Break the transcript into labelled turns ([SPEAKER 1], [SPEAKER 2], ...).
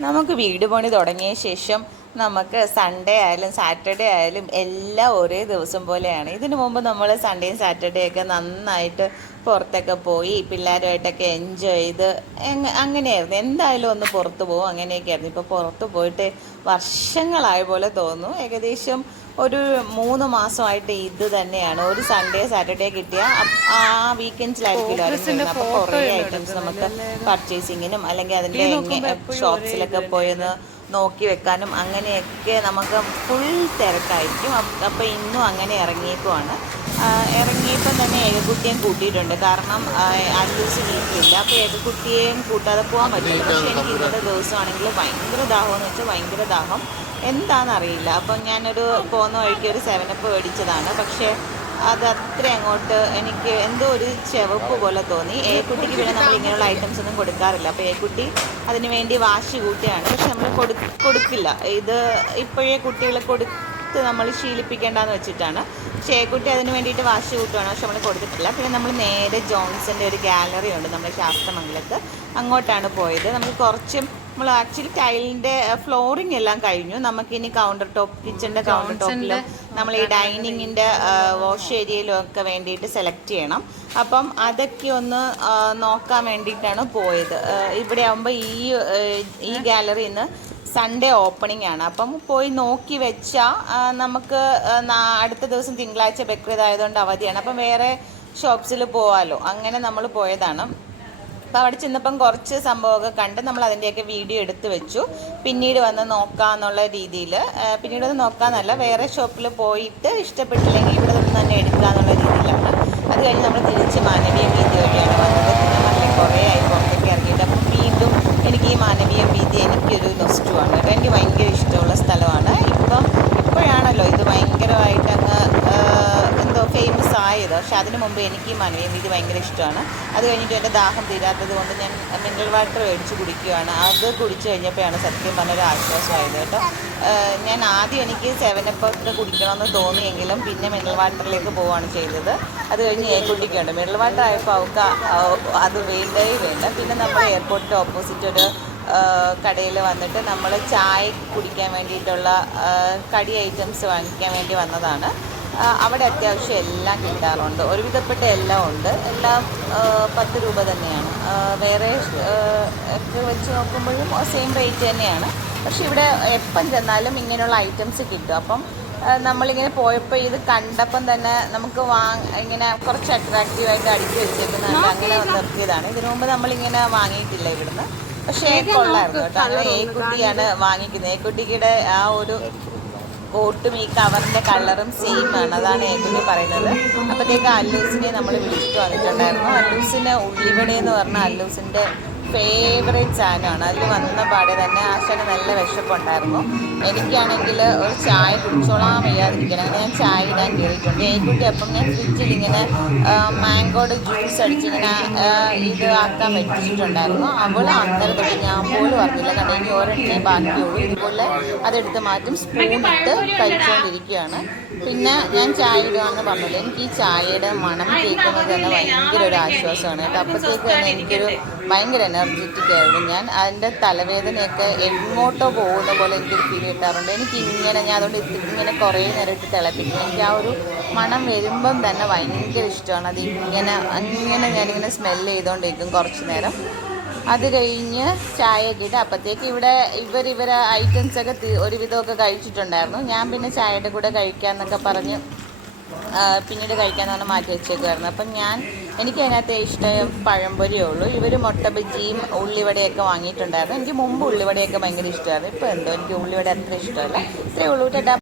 [SPEAKER 1] നമുക്ക് വീട് പണി തുടങ്ങിയ ശേഷം നമുക്ക് സൺഡേ ആയാലും സാറ്റർഡേ ആയാലും എല്ലാം ഒരേ ദിവസം പോലെയാണ്. ഇതിനു മുമ്പ് നമ്മൾ സൺഡേയും സാറ്റർഡേ ഒക്കെ നന്നായിട്ട് പുറത്തൊക്കെ പോയി പിള്ളേരുമായിട്ടൊക്കെ എൻജോയ് ചെയ്ത് അങ്ങനെയായിരുന്നു. എന്തായാലും ഒന്ന് പുറത്ത് പോകും അങ്ങനെയൊക്കെ ആയിരുന്നു ഇപ്പോൾ പുറത്ത് പോയിട്ട് വർഷങ്ങളായ പോലെ തോന്നുന്നു. ഏകദേശം ഒരു മൂന്ന് മാസമായിട്ട് ഇത് തന്നെയാണ്. ഒരു സൺഡേ സാറ്റർഡേ കിട്ടിയ ആ വീക്കെൻഡ്സിലായിരിക്കും അപ്പോൾ കുറേ ഐറ്റംസ് നമുക്ക് പർച്ചേസിങ്ങിനും അല്ലെങ്കിൽ അതിന്റെ ഷോപ്സിലൊക്കെ പോയെന്ന് നോക്കി വെക്കാനും അങ്ങനെയൊക്കെ നമുക്ക് ഫുൾ തിരക്കായിരിക്കും. അപ്പ- അപ്പോൾ ഇന്നും അങ്ങനെ ഇറങ്ങിയേക്കുവാണ്. ഇറങ്ങിയപ്പം തന്നെ ഏകക്കുട്ടിയും കൂട്ടിയിട്ടുണ്ട്. കാരണം അല്ലൂസ് വീട്ടിലില്ല. അപ്പോൾ ഏകക്കുട്ടിയെയും കൂട്ടാതെ പോകാൻ പറ്റില്ല. പക്ഷേ എനിക്ക് ഇന്നത്തെ ദിവസമാണെങ്കിൽ ഭയങ്കര ദാഹം എന്ന് വെച്ചാൽ ഭയങ്കര ദാഹം. എന്താണെന്നറിയില്ല. അപ്പം ഞാനൊരു പോകുന്ന വഴിക്ക് ഒരു സെവനപ്പ് മേടിച്ചതാണ്. പക്ഷേ അത് അത്ര അങ്ങോട്ട് എനിക്ക് എന്തോ ഒരു ചെവപ്പ് പോലെ തോന്നി. ഏ കുട്ടിക്ക് പിന്നെ നമ്മൾ ഇങ്ങനെയുള്ള ഐറ്റംസ് ഒന്നും കൊടുക്കാറില്ല. അപ്പോൾ ഏ കുട്ടി അതിന് വേണ്ടി വാശി കൂട്ടിയാണ് പക്ഷെ നമ്മൾ കൊടു കൊടുക്കില്ല. ഇത് ഇപ്പോഴേ കുട്ടികളെ കൊടുത്ത് നമ്മൾ ശീലിപ്പിക്കേണ്ടെന്ന് വെച്ചിട്ടാണ്. പക്ഷേ ഏ കുട്ടി അതിന് വേണ്ടിയിട്ട് വാശി കൂട്ടുകയാണ്. പക്ഷെ നമ്മൾ കൊടുത്തിട്ടില്ല. പിന്നെ നമ്മൾ നേരെ ജോൺസന്റെ ഒരു ഗാലറി ഉണ്ട് നമ്മുടെ ശാസ്ത്രമംഗലത്ത് അങ്ങോട്ടാണ് പോയത്. നമുക്ക് കുറച്ചും നമ്മൾ ആക്ച്വലി ടൈലിന്റെ ഫ്ലോറിംഗ് എല്ലാം കഴിഞ്ഞു. നമുക്കിനി കൗണ്ടർ ടോപ്പ് കിച്ചണിന്റെ കൗണ്ടർ ടോപ്പിലും നമ്മൾ ഈ ഡൈനിങ്ങിന്റെ വാഷ് ഏരിയയിലും ഒക്കെ വേണ്ടിയിട്ട് സെലക്ട് ചെയ്യണം. അപ്പം അതൊക്കെ ഒന്ന് നോക്കാൻ വേണ്ടിയിട്ടാണ് പോയത്. ഇവിടെ ആകുമ്പോൾ ഈ ഈ ഗാലറിയിൽ നിന്ന് സൺഡേ ഓപ്പണിംഗ് ആണ്. അപ്പം പോയി നോക്കി വെച്ചാൽ നമുക്ക് അടുത്ത ദിവസം തിങ്കളാഴ്ച ബക്രീദ് ആയതുകൊണ്ട് അവധിയാണ്. അപ്പം വേറെ ഷോപ്സിൽ പോവാലോ. അങ്ങനെ നമ്മൾ പോയതാണ്. അപ്പോൾ അവിടെ ചെന്നപ്പം കുറച്ച് സംഭവമൊക്കെ കണ്ട് നമ്മൾ അതിന്റെയൊക്കെ വീഡിയോ എടുത്ത് വെച്ചു. പിന്നീട് വന്ന് നോക്കാന്നുള്ള രീതിയിൽ പിന്നീട് വന്ന് നോക്കാന്നല്ല വേറെ ഷോപ്പിൽ പോയിട്ട് ഇഷ്ടപ്പെട്ടില്ലെങ്കിൽ ഇവിടെ നിന്ന് തന്നെ എടുക്കാന്നുള്ള രീതിയിലാണ്. അത് കഴിഞ്ഞ് നമ്മൾ തിരിച്ച് മാനവീയ വീതി വഴിയാണ് വന്നത്. പിന്നെ നല്ല കുറേ ആയി പുറത്തേക്ക് ഇറങ്ങിയിട്ട്. അപ്പം വീണ്ടും എനിക്ക് ഈ മാനവീയ വീതി എനിക്കൊരു നൊസ്റ്റുമാണ് കേട്ടോ എനിക്ക് ഭയങ്കര ഇഷ്ടമുള്ള സ്ഥലമാണ്. ആയത് പക്ഷെ അതിന് മുമ്പ് എനിക്ക് ഈ ഇത് ഭയങ്കര ഇഷ്ടമാണ്. അത് കഴിഞ്ഞിട്ട് എന്റെ ദാഹം തീരാത്തത് കൊണ്ട് ഞാൻ മിനറൽ വാട്ടർ മേടിച്ച് കുടിക്കുകയാണ് അത് കുടിച്ചു കഴിഞ്ഞപ്പോഴാണ് സത്യം പറഞ്ഞൊരു ആശ്വാസമായത് കേട്ടോ. ഞാൻ ആദ്യം എനിക്ക് സെവനപ്പൊക്കെ കുടിക്കണമെന്ന് തോന്നിയെങ്കിലും പിന്നെ മിനറൽ വാട്ടറിലേക്ക് പോവുകയാണ് ചെയ്തത്. അത് കഴിഞ്ഞ് ഞാൻ കുട്ടിക്കുണ്ട് മിനറൽ വാട്ടർ ആയപ്പോൾ അവൾക്ക് അത് വേണ്ടേ വേണ്ട. പിന്നെ നമ്മൾ എയർപോർട്ടിന്റെ ഓപ്പോസിറ്റ് ഒരു കടയിൽ വന്നിട്ട് നമ്മൾ ചായ കുടിക്കാൻ വേണ്ടിയിട്ടുള്ള കടി ഐറ്റംസ് വാങ്ങിക്കാൻ വേണ്ടി വന്നതാണ്. അവിടെ അത്യാവശ്യം എല്ലാം കിട്ടാറുണ്ട്. ഒരുവിധപ്പെട്ട എല്ലാം ഉണ്ട്. എല്ലാം പത്ത് രൂപ തന്നെയാണ്. വേറെ ഒക്കെ വെച്ച് നോക്കുമ്പോഴും സെയിം റേറ്റ് തന്നെയാണ്. പക്ഷെ ഇവിടെ എപ്പം ചെന്നാലും ഇങ്ങനെയുള്ള ഐറ്റംസ് കിട്ടും. അപ്പം നമ്മളിങ്ങനെ പോയപ്പോൾ ഇത് കണ്ടപ്പം തന്നെ നമുക്ക് വാങ്ങ ഇങ്ങനെ കുറച്ച് അട്രാക്റ്റീവായിട്ട് അടുക്കി വെച്ചേക്കുന്നതുകൊണ്ട് അങ്ങനെ നിർത്തിയതാണ്. ഇതിനു മുമ്പ് നമ്മളിങ്ങനെ വാങ്ങിയിട്ടില്ല ഇവിടുന്ന്. പക്ഷേ കൊള്ളായിരുന്നു കേട്ടോ. അങ്ങനെ ഏക്കുട്ടിയാണ് കുട്ടിയാണ് വാങ്ങിക്കുന്നത്. ഏക്കുട്ടിക്കിടെ ആ ഒരു കോട്ടും ഈ കവറിന്റെ കളറും സെയിം ആണ്. അതാണ് ഏറ്റവും പറയുന്നത്. അപ്പോഴത്തേക്ക് അല്ലൂസിനെ നമ്മൾ വിളിച്ചിട്ട് വന്നിട്ടുണ്ടായിരുന്നു. ഉള്ളിവട എന്ന് പറഞ്ഞാൽ അല്ലൂസിന്റെ ഫേവറേറ്റ് സാധനമാണ് അതിൽ വന്ന പാടെ തന്നെ ആശാന് നല്ല വിശപ്പുണ്ടായിരുന്നു. എനിക്കാണെങ്കിൽ ഒരു ചായ കുടിച്ചോളാൻ വയ്യാതിരിക്കണം അങ്ങനെ ഞാൻ ചായ ഇടാൻ കയറിയിട്ടുണ്ട്. ഏക്കുട്ടി അപ്പം ഞാൻ ഫ്രിഡ്ജിൽ ഇങ്ങനെ മാംഗോയുടെ ജ്യൂസ് അടിച്ചിങ്ങനെ ഇത് ആക്കാൻ വെച്ചിട്ടുണ്ടായിരുന്നു. അവൾ അന്നേരം തൊട്ട് ഞാൻ പോലും അറിഞ്ഞില്ല. കാരണം ഇനി ഓരോരുത്തരെയും ബാക്കിയുള്ളൂ. ഇതുപോലെ അതെടുത്ത് മാറ്റും. സ്പൂൺ ഇട്ട് കഴിച്ചുകൊണ്ടിരിക്കുകയാണ് പിന്നെ ഞാൻ ചായ ഇടുകയാണെന്ന് പറഞ്ഞത് എനിക്ക് ഈ ചായയുടെ മണം കേൾക്കുന്നത് തന്നെ ഭയങ്കര ഒരു ആശ്വാസമാണ്. കേട്ടോ അപ്പോഴത്തേക്ക് തന്നെ എനിക്കൊരു ഭയങ്കര എനർജറ്റിക് ആയിരുന്നു. ഞാൻ അതിന്റെ തലവേദനയൊക്കെ എങ്ങോട്ടോ പോകുന്ന പോലെ എനിക്ക് ഫീൽ കിട്ടാറുണ്ട്. എനിക്ക് ഇങ്ങനെ ഞാൻ അതുകൊണ്ട് ഇങ്ങനെ കുറേ നേരം ഇട്ട് തിളപ്പിക്കും. എനിക്ക് ആ ഒരു മണം വരുമ്പം തന്നെ ഭയങ്കര ഇഷ്ടമാണ്. അത് ഇങ്ങനെ അങ്ങനെ ഞാനിങ്ങനെ സ്മെല്ല് ചെയ്തുകൊണ്ടിരിക്കും കുറച്ച് നേരം. അത് കഴിഞ്ഞ് ചായ ഒക്കെ ഇട്ട് അപ്പോഴത്തേക്ക് ഇവിടെ ഇവർ ഇവരെ ഐറ്റംസ് ഒക്കെ തി- ഒരുവിധമൊക്കെ കഴിച്ചിട്ടുണ്ടായിരുന്നു. ഞാൻ പിന്നെ ചായയുടെ കൂടെ കഴിക്കാമെന്നൊക്കെ പറഞ്ഞ് പിന്നീട് കഴിക്കാമെന്ന് പറഞ്ഞ് മാറ്റി വെച്ചേക്കുമായിരുന്നു അപ്പം ഞാൻ എനിക്ക് അതിനകത്ത് ഇഷ്ടമായ പഴംപൊരിയേ ഉള്ളൂ. ഇവർ മുട്ട ബജിയും ഉള്ളിവടയൊക്കെ വാങ്ങിയിട്ടുണ്ടായിരുന്നു. എനിക്ക് മുമ്പ് ഉള്ളിവടയൊക്കെ ഭയങ്കര ഇഷ്ടമായിരുന്നു. ഇപ്പോൾ എന്തോ എനിക്ക് ഉള്ളിവട അത്ര ഇഷ്ടമല്ല. ഇത്രയേ ഉള്ളൂ ടാറ്റാ